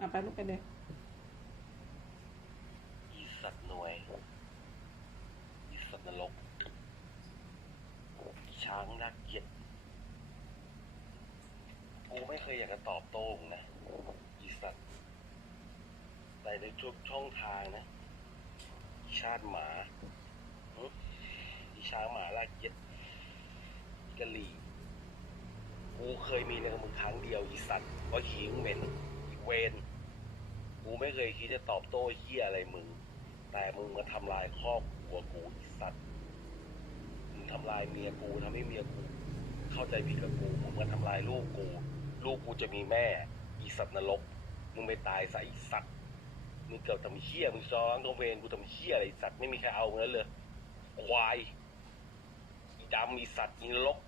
อะไปลูกไปเลยอีสัตว์หน่วยอีสัตว์นรกอีช้างนักเกียรติกูไม่เคยอยากจะตอบโต้มึงนะอีสัตว์แต่ในทุกช่องทางนะอีชาติหมาอีช้างหมาลากเกียรติอีกะหลี่กูเคยมีในกับมึงครั้งเดียวอีสัตว์เพราะขี้มึงเหม็น เวนกูไม่เคยคิดจะตอบโต้เฮียอะไรมึง แต่มึงมาทำลายครอบครัวกูอีสัตว์ มึงทำลายเมียกูทำให้เมียกู เข้าใจผิดกับกู มึงมาทำลายลูกกู ลูกกูจะมีแม่ อีสัตว์นรก มึงไม่ตายใส่อีสัตว์ มึงเกิดทำเฮียมึงซ้อนต้องเวรกูทำเฮียอะไรสัตว์ไม่มีใครเอามึงนั้นเลย ควาย อีดำอีสัตว์อีนรก